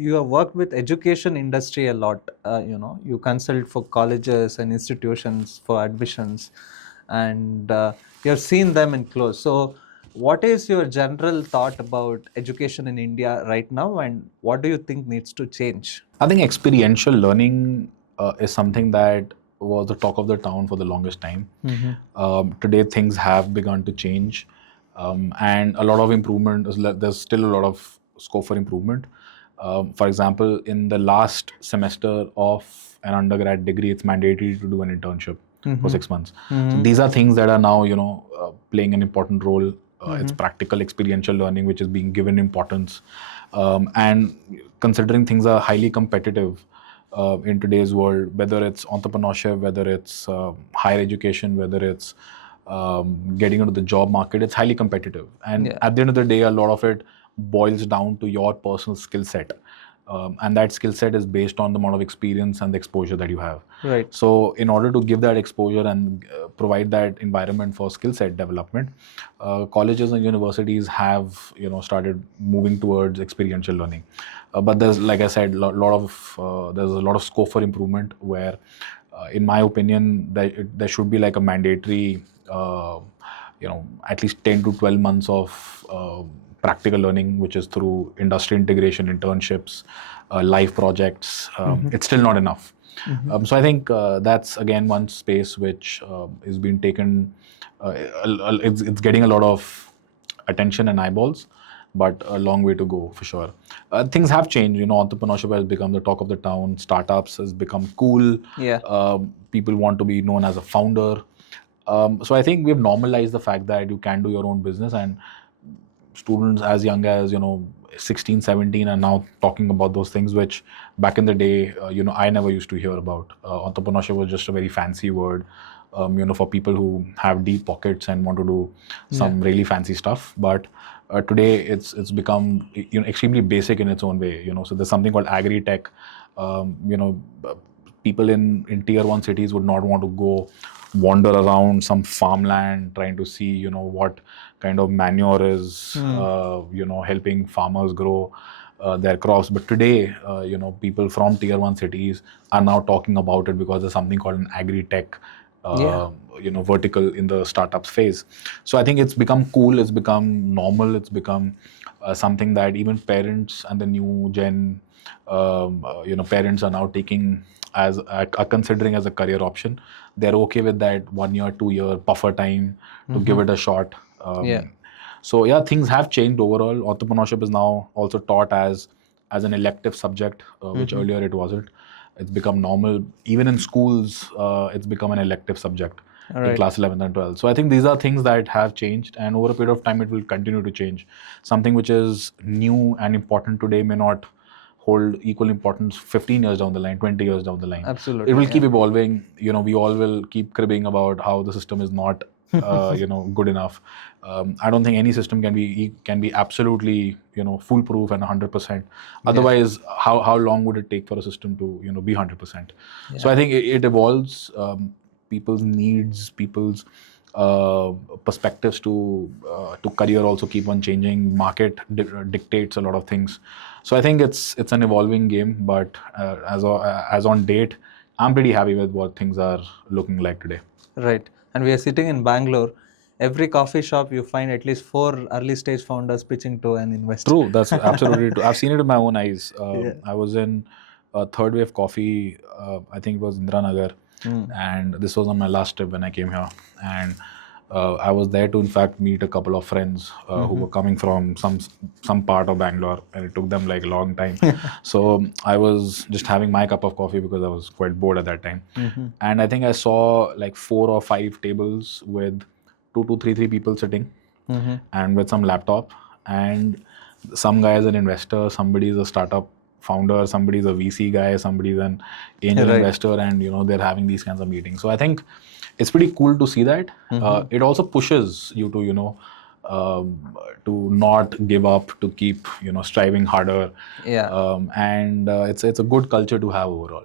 you have worked with education industry a lot. You consult for colleges and institutions for admissions, and you have seen them in close. So, what is your general thought about education in India right now, and what do you think needs to change? I think experiential learning is something that was the talk of the town for the longest time. Today, things have begun to change, and a lot of improvement. There's still a lot of scope for improvement. For example, in the last semester of an undergrad degree, it's mandatory to do an internship for 6 months. So these are things that are now, playing an important role. It's practical experiential learning which is being given importance, and considering things are highly competitive in today's world, whether it's entrepreneurship, whether it's higher education, whether it's getting into the job market, it's highly competitive. And at the end of the day, a lot of it boils down to your personal skill set. And that skill set is based on the amount of experience and the exposure that you have. Right. So in order to give that exposure and provide that environment for skill set development, colleges and universities have started moving towards experiential learning. But there's, like I said, there's a lot of scope for improvement where, in my opinion, there should be like a mandatory, at least 10 to 12 months of practical learning, which is through industry integration, internships, live projects. It's still not enough. So I think that's again one space which is being taken. It's getting a lot of attention and eyeballs, but a long way to go for sure. Things have changed. Entrepreneurship has become the talk of the town. Startups has become cool. People want to be known as a founder. So I think we've normalized the fact that you can do your own business, and students as young as 16, 17 are now talking about those things which back in the day I never used to hear about. Entrepreneurship was just a very fancy word for people who have deep pockets and want to do some really fancy stuff. But today it's become extremely basic in its own way. So there's something called agri-tech. People in tier 1 cities would not want to go wander around some farmland trying to see what kind of manure is helping farmers grow their crops. But today people from tier 1 cities are now talking about it because there's something called an agri-tech vertical in the startups phase. So I think it's become cool, it's become normal, it's become something that even parents and the new gen parents are now taking are considering as a career option. They're okay with that 1 year, 2 year buffer time to give it a shot. So things have changed overall. Entrepreneurship is now also taught as an elective subject, which earlier it wasn't. It's become normal. Even in schools, it's become an elective subject in class 11 and 12. So I think these are things that have changed, and over a period of time, it will continue to change. Something which is new and important today may not hold equal importance 15 years down the line, 20 years down the line. Absolutely. It will keep evolving. We all will keep cribbing about how the system is not good enough. I don't think any system can be absolutely foolproof and 100%. Otherwise, how long would it take for a system to be 100%? So I think it evolves. People's needs, people's perspectives to career also keep on changing. Market dictates a lot of things. So I think it's an evolving game. But as on date, I'm pretty happy with what things are looking like today. Right. And we are sitting in Bangalore. Every coffee shop you find at least 4 early stage founders pitching to an investor. True, that's absolutely true. I've seen it with my own eyes. I was in Third Wave Coffee, I think it was Indiranagar, and this was on my last trip when I came here. And I was there to, in fact, meet a couple of friends who were coming from some part of Bangalore, and it took them like a long time. So I was just having my cup of coffee because I was quite bored at that time. And I think I saw like 4 or 5 tables with 2 to 3 people sitting, and with some laptop. And some guy is an investor, somebody is a startup founder, somebody is a VC guy, somebody is an angel investor, and they're having these kinds of meetings. So I think it's pretty cool to see that. It also pushes you to to not give up, to keep striving harder. And it's a good culture to have overall.